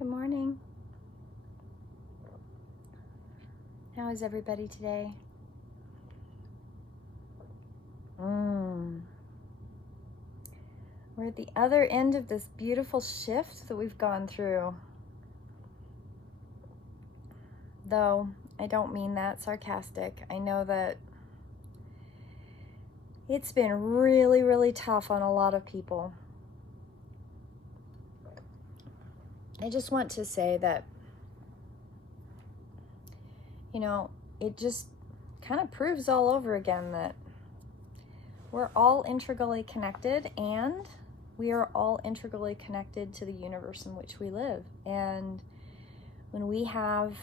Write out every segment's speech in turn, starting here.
Good morning. How is everybody today? We're at the other end of this beautiful shift that we've gone through. Though I don't mean that sarcastic. I know that it's been really, really tough on a lot of people. I just want to say that, it just kind of proves all over again that we're all integrally connected, and we are all integrally connected to the universe in which we live. And when we have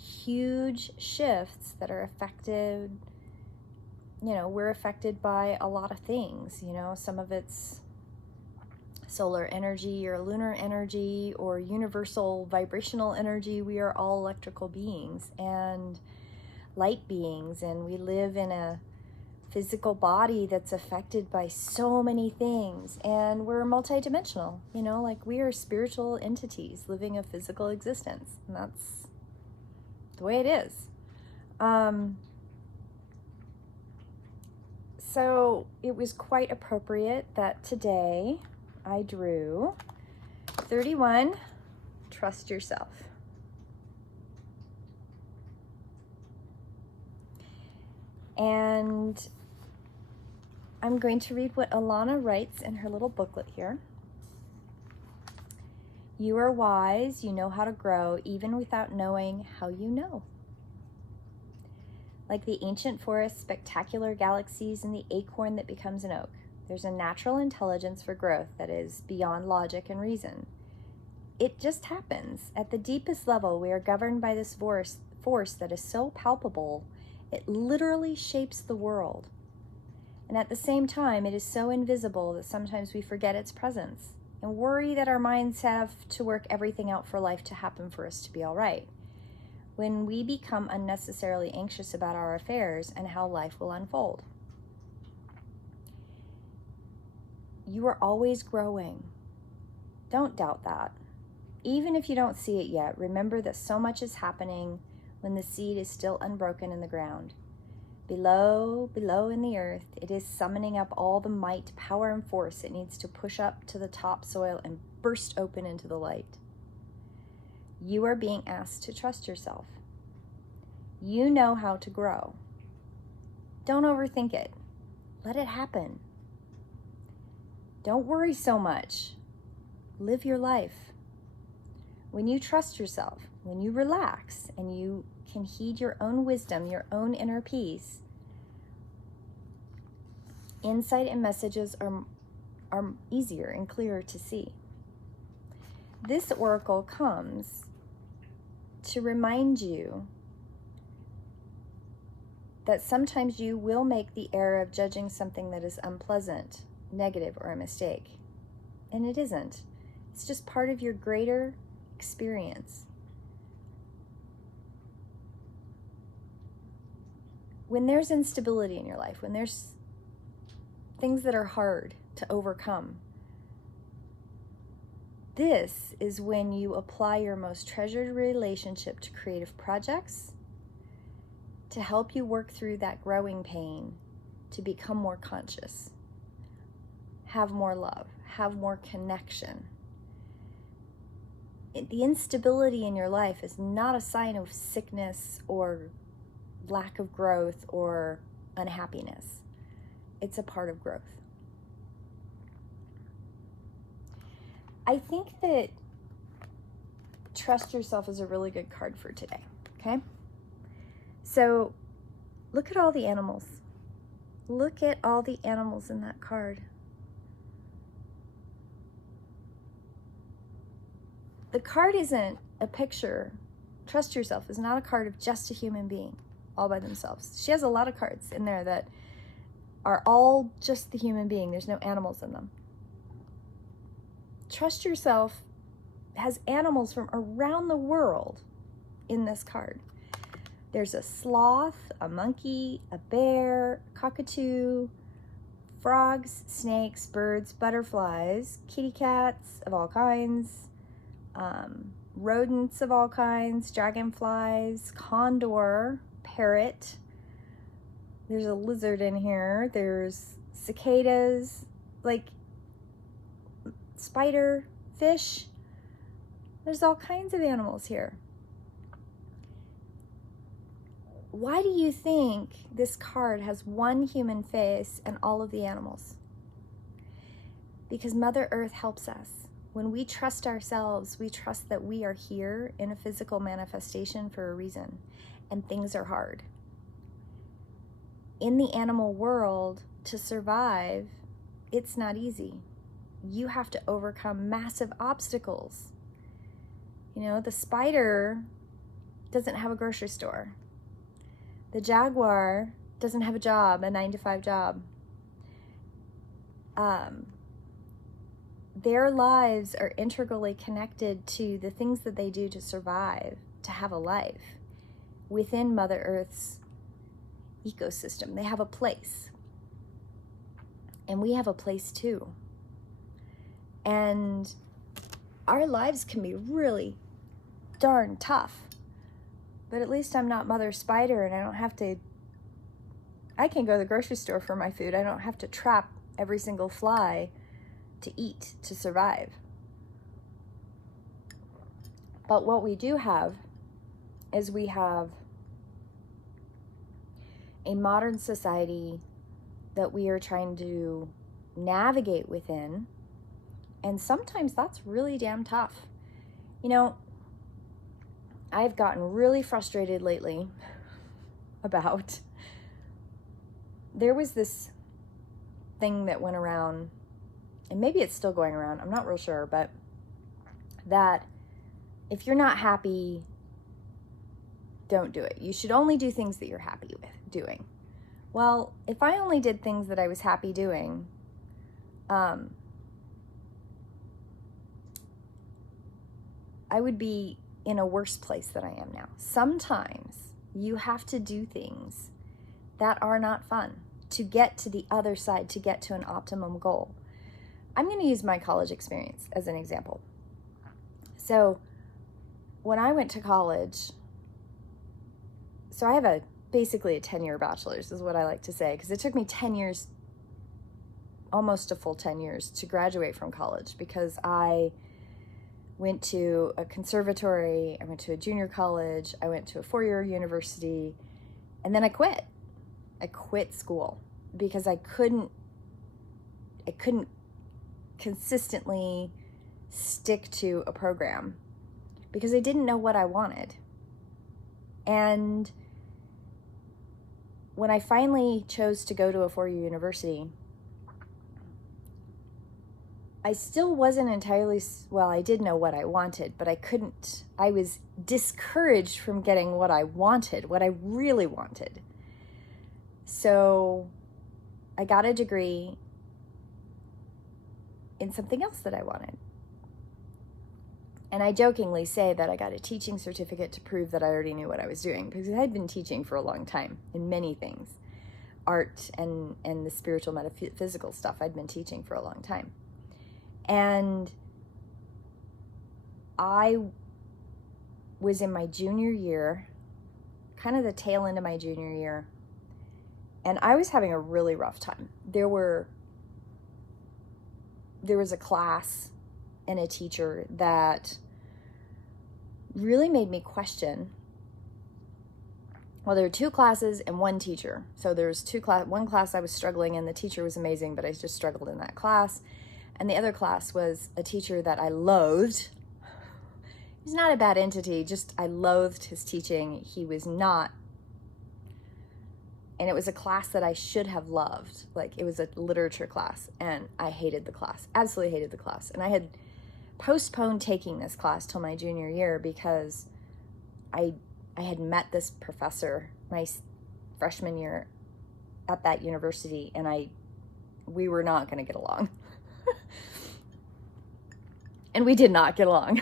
huge shifts that are affected, we're affected by a lot of things. Some of it's solar energy or lunar energy or universal vibrational energy. We are all electrical beings and light beings, and we live in a physical body that's affected by so many things, and we're multidimensional. We are spiritual entities living a physical existence, and that's the way it is. So it was quite appropriate that today I drew 31, Trust Yourself. And I'm going to read what Alana writes in her little booklet here. You are wise, you know how to grow, even without knowing how you know. Like the ancient forest, spectacular galaxies, and the acorn that becomes an oak, there's a natural intelligence for growth that is beyond logic and reason. It just happens. At the deepest level, we are governed by this force that is so palpable, it literally shapes the world. And at the same time, it is so invisible that sometimes we forget its presence and worry that our minds have to work everything out for life to happen for us to be all right. When we become unnecessarily anxious about our affairs and how life will unfold. You are always growing. Don't doubt that. Even if you don't see it yet, remember that so much is happening when the seed is still unbroken in the ground. Below in the earth, it is summoning up all the might, power, and force it needs to push up to the topsoil and burst open into the light. You are being asked to trust yourself. You know how to grow. Don't overthink it. Let it happen. Don't worry so much. Live your life. When you trust yourself, when you relax, and you can heed your own wisdom, your own inner peace, insight and messages are easier and clearer to see. This oracle comes to remind you that sometimes you will make the error of judging something that is unpleasant, negative, or a mistake. And it isn't. It's just part of your greater experience. When there's instability in your life, when there's things that are hard to overcome, this is when you apply your most treasured relationship to creative projects to help you work through that growing pain, to become more conscious, have more love, have more connection. The instability in your life is not a sign of sickness or lack of growth or unhappiness. It's a part of growth. I think that Trust Yourself is a really good card for today, okay? So look at all the animals. Look at all the animals in that card. The card isn't a picture. Trust Yourself is not a card of just a human being all by themselves. She has a lot of cards in there that are all just the human being. There's no animals in them. Trust Yourself has animals from around the world in this card. There's a sloth, a monkey, a bear, cockatoo, frogs, snakes, birds, butterflies, kitty cats of all kinds, rodents of all kinds, dragonflies, condor, parrot. There's a lizard in here. There's cicadas, like spider, fish. There's all kinds of animals here. Why do you think this card has one human face and all of the animals? Because Mother Earth helps us. When we trust ourselves, we trust that we are here in a physical manifestation for a reason, and things are hard. In the animal world, to survive, it's not easy. You have to overcome massive obstacles. You know, the spider doesn't have a grocery store. The jaguar doesn't have a job, a 9-to-5 job. Their lives are integrally connected to the things that they do to survive, to have a life within Mother Earth's ecosystem. They have a place. And we have a place too. And our lives can be really darn tough. But at least I'm not Mother Spider, and I can go to the grocery store for my food. I don't have to trap every single fly to eat, to survive. But what we do have is we have a modern society that we are trying to navigate within, and sometimes that's really damn tough. You know, I've gotten really frustrated lately about, there was this thing that went around, and maybe it's still going around, I'm not real sure, but that if you're not happy, don't do it. You should only do things that you're happy with doing. Well, if I only did things that I was happy doing, I would be in a worse place than I am now. Sometimes you have to do things that are not fun to get to the other side, to get to an optimum goal. I'm going to use my college experience as an example. So when I went to college, so I have basically a 10-year bachelor's is what I like to say, because it took me 10 years, almost a full 10 years to graduate from college, because I went to a conservatory, I went to a junior college, I went to a 4-year university, and then I quit. I quit school because I couldn't consistently stick to a program because I didn't know what I wanted. And when I finally chose to go to a 4-year university, I still wasn't entirely, well, I did know what I wanted, but I was discouraged from getting what I wanted, what I really wanted. So I got a degree in something else that I wanted. And I jokingly say that I got a teaching certificate to prove that I already knew what I was doing, because I'd been teaching for a long time in many things. Art and the spiritual metaphysical stuff I'd been teaching for a long time. And I was in my junior year, kind of the tail end of my junior year, and I was having a really rough time. There was a class and a teacher that really made me question. Well, there were 2 classes and 1 teacher. So there was one class I was struggling in, the teacher was amazing, but I just struggled in that class. And the other class was a teacher that I loathed. He's not a bad entity, just I loathed his teaching. He was not, and it was a class that I should have loved. Like, it was a literature class, and I hated the class, absolutely hated the class. And I had postponed taking this class till my junior year because I had met this professor my freshman year at that university, and we were not going to get along. And we did not get along.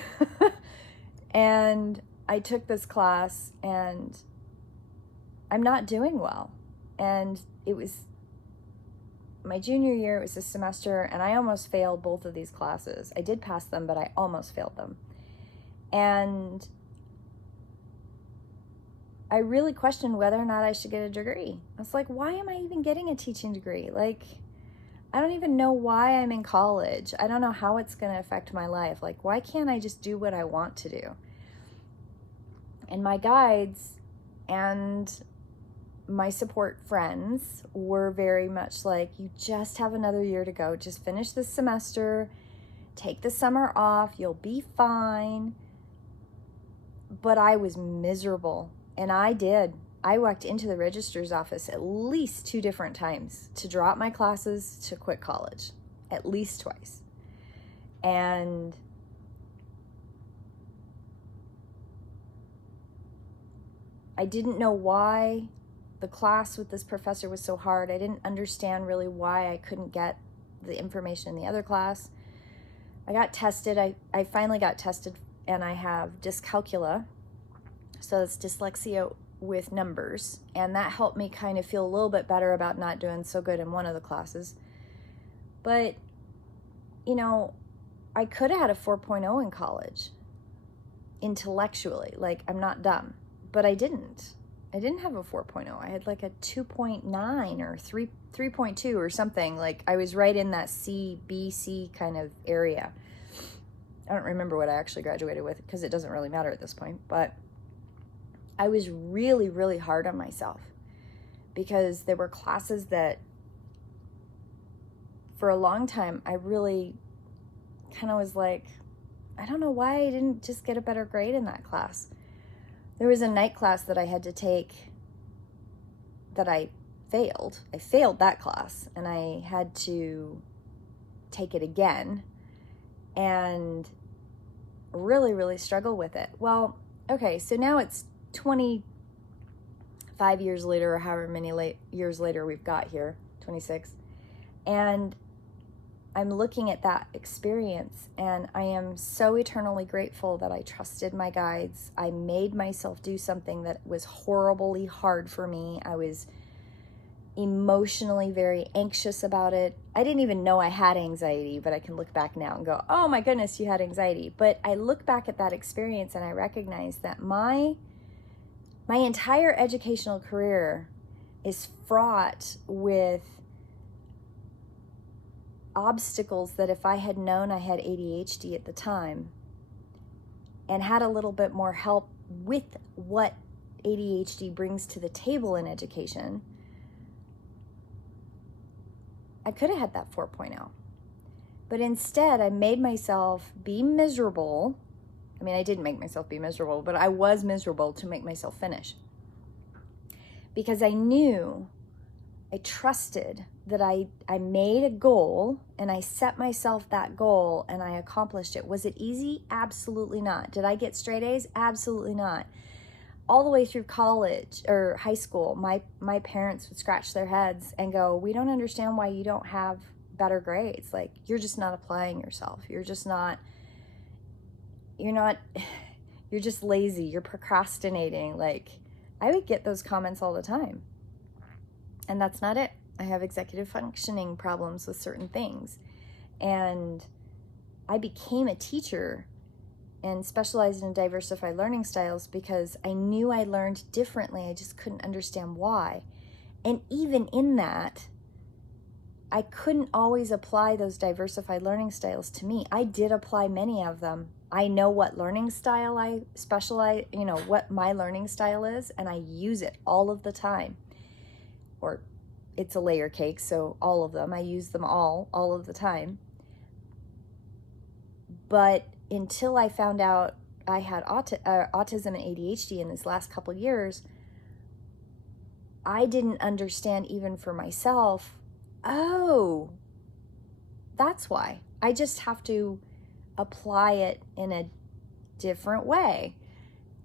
And I took this class, and I'm not doing well. And it was my junior year, it was a semester, and I almost failed both of these classes. I did pass them, but I almost failed them. And I really questioned whether or not I should get a degree. I was like, why am I even getting a teaching degree? Like, I don't even know why I'm in college. I don't know how it's going to affect my life. Like, why can't I just do what I want to do? And my guides and my support friends were very much like, you just have another year to go. Just finish this semester, take the summer off, you'll be fine. But I was miserable. And I did. I walked into the registrar's office at least 2 different times to drop my classes, to quit college, at least twice. And I didn't know why the class with this professor was so hard. I didn't understand really why I couldn't get the information in the other class. I got tested. I finally got tested, and I have dyscalculia. So it's dyslexia with numbers, and that helped me kind of feel a little bit better about not doing so good in one of the classes. But, you know, I could have had a 4.0 in college, intellectually. Like, I'm not dumb, but I didn't. I didn't have a 4.0. I had like a 2.9 or 3.2 or something. Like, I was right in that C, B, C kind of area. I don't remember what I actually graduated with because it doesn't really matter at this point, but I was really, really hard on myself because there were classes that for a long time I really kind of was like, I don't know why I didn't just get a better grade in that class. There was a night class that I had to take that I failed. I failed that class, and I had to take it again and really, really struggle with it. Well, okay, so now it's 25 years later, or however many years later we've got here, 26, and I'm looking at that experience, and I am so eternally grateful that I trusted my guides. I made myself do something that was horribly hard for me. I was emotionally very anxious about it. I didn't even know I had anxiety, but I can look back now and go, oh my goodness, you had anxiety. But I look back at that experience and I recognize that my entire educational career is fraught with obstacles that if I had known I had ADHD at the time and had a little bit more help with what ADHD brings to the table in education, I could have had that 4.0. But instead, I made myself be miserable. I mean, I didn't make myself be miserable, but I was miserable to make myself finish. Because I knew, I trusted that I made a goal and I set myself that goal and I accomplished it. Was it easy? Absolutely not. Did I get straight A's? Absolutely not. All the way through college or high school, my parents would scratch their heads and go, we don't understand why you don't have better grades. Like, you're just not applying yourself. You're just lazy. You're procrastinating. Like, I would get those comments all the time. And that's not it. I have executive functioning problems with certain things. And I became a teacher and specialized in diversified learning styles because I knew I learned differently. I just couldn't understand why. And even in that, I couldn't always apply those diversified learning styles to me. I did apply many of them. I know what learning style I specialize, what my learning style is, and I use it all of the time. Or it's a layer cake, so all of them. I use them all of the time. But until I found out I had autism and ADHD in these last couple years, I didn't understand even for myself, oh, that's why. I just have to apply it in a different way.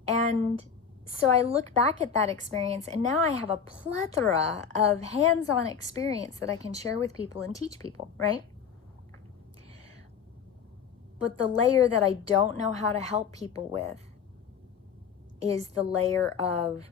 And so I look back at that experience, and now I have a plethora of hands-on experience that I can share with people and teach people, right? But the layer that I don't know how to help people with is the layer of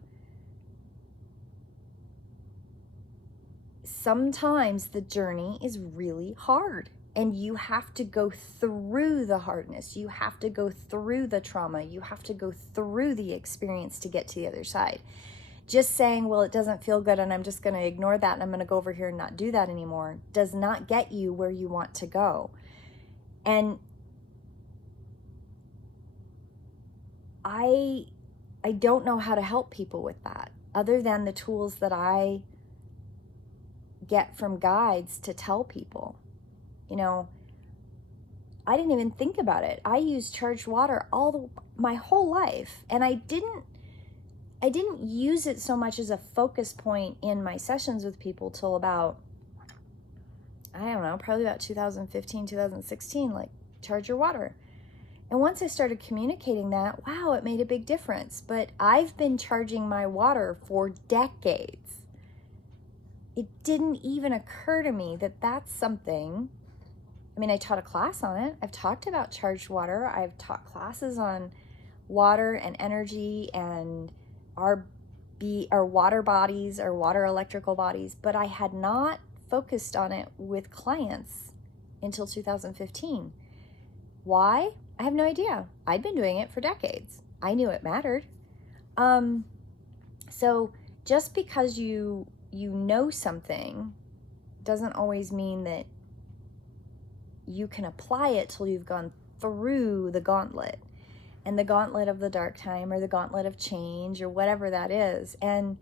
sometimes the journey is really hard And you have to go through the hardness. You have to go through the trauma. You have to go through the experience to get to the other side. Just saying, well, it doesn't feel good and I'm just going to ignore that and I'm going to go over here and not do that anymore does not get you where you want to go. And I don't know how to help people with that other than the tools that I get from guides to tell people. You know, I didn't even think about it. I used charged water my whole life, and I didn't use it so much as a focus point in my sessions with people till about, I don't know, probably about 2015, 2016, like charge your water. And once I started communicating that, wow, it made a big difference. But I've been charging my water for decades. It didn't even occur to me that that's something. I mean, I taught a class on it. I've talked about charged water. I've taught classes on water and energy and our water bodies, our water electrical bodies, but I had not focused on it with clients until 2015. Why? I have no idea. I'd been doing it for decades. I knew it mattered. So just because you know something doesn't always mean that you can apply it till you've gone through the gauntlet, and the gauntlet of the dark time or the gauntlet of change or whatever that is. And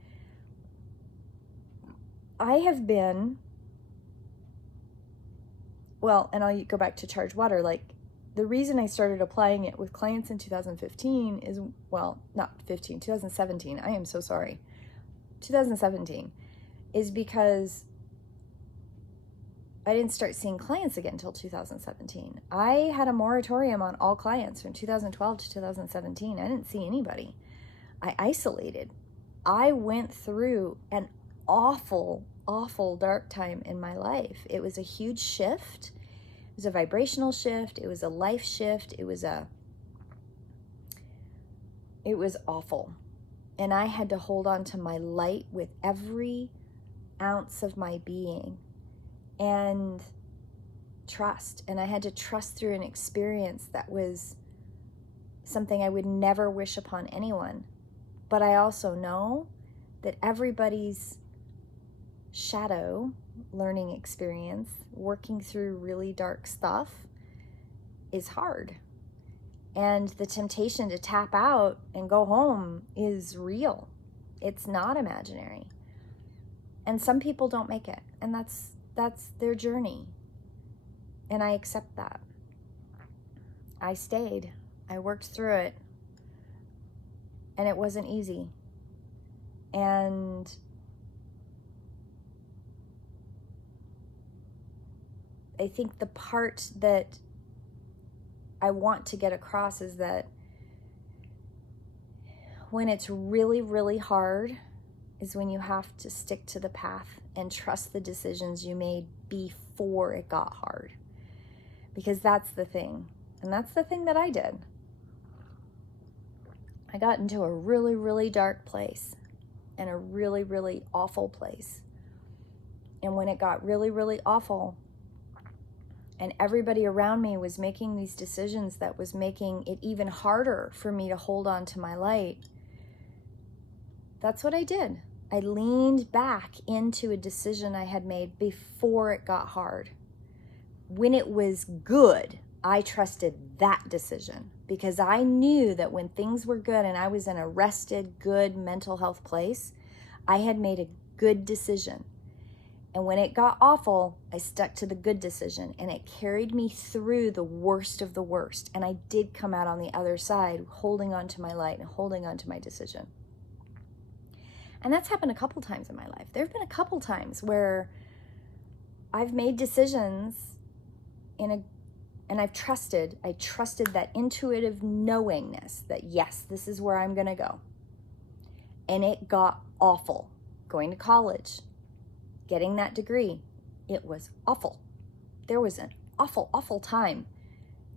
I have been, well, and I'll go back to charged water, like the reason I started applying it with clients in 2015 is, well, not 15, 2017, I am so sorry, 2017, is because I didn't start seeing clients again until 2017. I had a moratorium on all clients from 2012 to 2017. I didn't see anybody. I isolated. I went through an awful, awful dark time in my life. It was a huge shift. It was a vibrational shift. It was a life shift. It was awful. And I had to hold on to my light with every ounce of my being and trust. And I had to trust through an experience that was something I would never wish upon anyone. But I also know that everybody's shadow learning experience, working through really dark stuff, is hard. And the temptation to tap out and go home is real. It's not imaginary. And some people don't make it. And that's their journey. And I accept that. I stayed. I worked through it. And it wasn't easy. And I think the part that I want to get across is that when it's really, really hard is when you have to stick to the path and trust the decisions you made before it got hard. Because that's the thing. And that's the thing that I did. I got into a really, really dark place and a really, really awful place. And when it got really, really awful, and everybody around me was making these decisions that was making it even harder for me to hold on to my light, that's what I did. I leaned back into a decision I had made before it got hard. When it was good, I trusted that decision because I knew that when things were good and I was in a rested, good mental health place, I had made a good decision. And when it got awful, I stuck to the good decision and it carried me through the worst of the worst. And I did come out on the other side holding on to my light and holding on to my decision. And that's happened a couple times in my life. There have been a couple times where I've made decisions and I trusted that intuitive knowingness that yes, this is where I'm going to go. And it got awful. Going to college, getting that degree, it was awful. There was an awful, awful time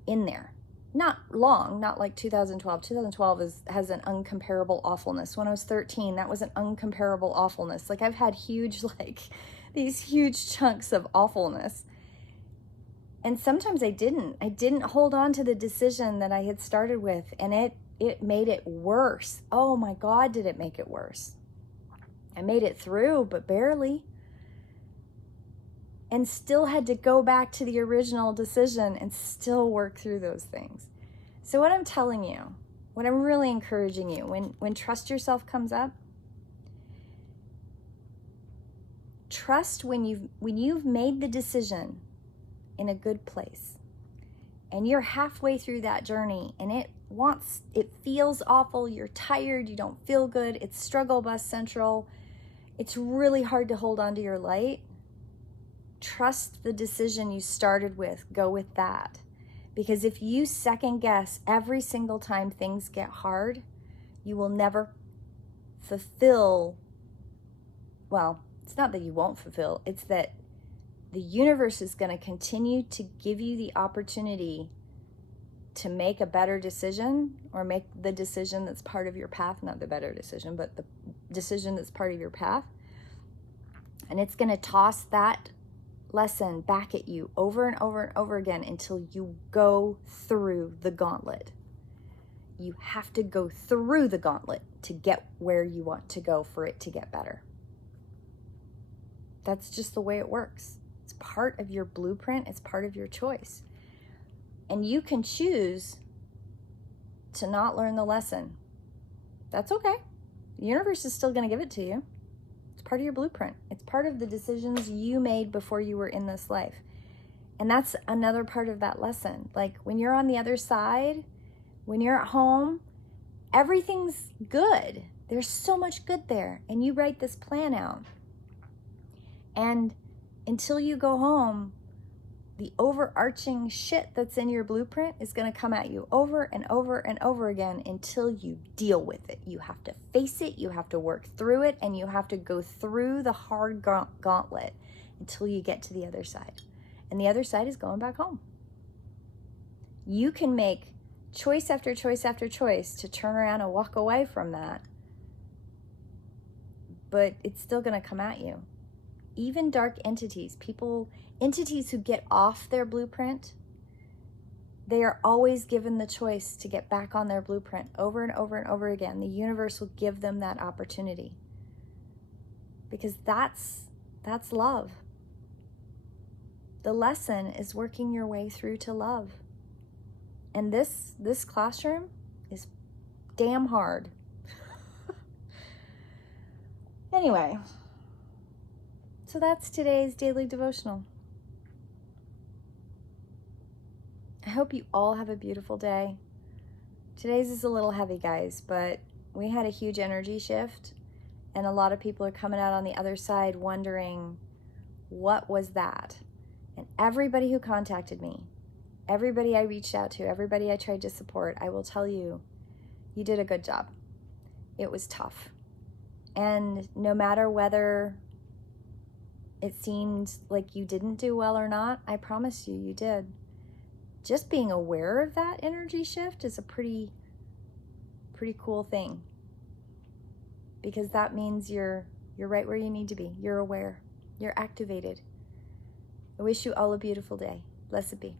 in there. Not long, not like 2012. 2012 has an uncomparable awfulness. When I was 13, that was an uncomparable awfulness. Like I've had these huge chunks of awfulness. And sometimes I didn't hold on to the decision that I had started with, and it made it worse. Oh my God, did it make it worse? I made it through, but barely. And still had to go back to the original decision and still work through those things. So what I'm telling you, what I'm really encouraging you, when trust yourself comes up, trust when you've made the decision in a good place and you're halfway through that journey and it feels awful, you're tired, you don't feel good, it's struggle bus central, it's really hard to hold on to your light. Trust the decision you started with. Go with that. Because if you second guess every single time things get hard, you will never fulfill. Well, it's not that you won't fulfill, it's that the universe is going to continue to give you the opportunity to make a better decision, or make the decision that's part of your path, not the better decision, but the decision that's part of your path. And it's going to toss that lesson back at you over and over and over again until you go through the gauntlet. You have to go through the gauntlet to get where you want to go for it to get better. That's just the way it works. It's part of your blueprint. It's part of your choice. And you can choose to not learn the lesson. That's okay. The universe is still going to give it to you. It's part of your blueprint. It's part of the decisions you made before you were in this life. And that's another part of that lesson. Like when you're on the other side, when you're at home, everything's good. There's so much good there. And you write this plan out. And until you go home, the overarching shit that's in your blueprint is going to come at you over and over and over again until you deal with it. You have to face it, you have to work through it, and you have to go through the hard gauntlet until you get to the other side. And the other side is going back home. You can make choice after choice after choice to turn around and walk away from that, but it's still going to come at you. Even dark entities, entities who get off their blueprint, they are always given the choice to get back on their blueprint over and over and over again. The universe will give them that opportunity because that's love. The lesson is working your way through to love. And this classroom is damn hard. Anyway, so that's today's daily devotional. I hope you all have a beautiful day. Today's is a little heavy, guys, but we had a huge energy shift, and a lot of people are coming out on the other side wondering, what was that? And everybody who contacted me, everybody I reached out to, everybody I tried to support, I will tell you, you did a good job. It was tough. And no matter whether it seemed like you didn't do well or not, I promise you, you did. Just being aware of that energy shift is a pretty cool thing, because that means you're right where you need to be. You're aware. You're activated. I wish you all a beautiful day. Blessed be.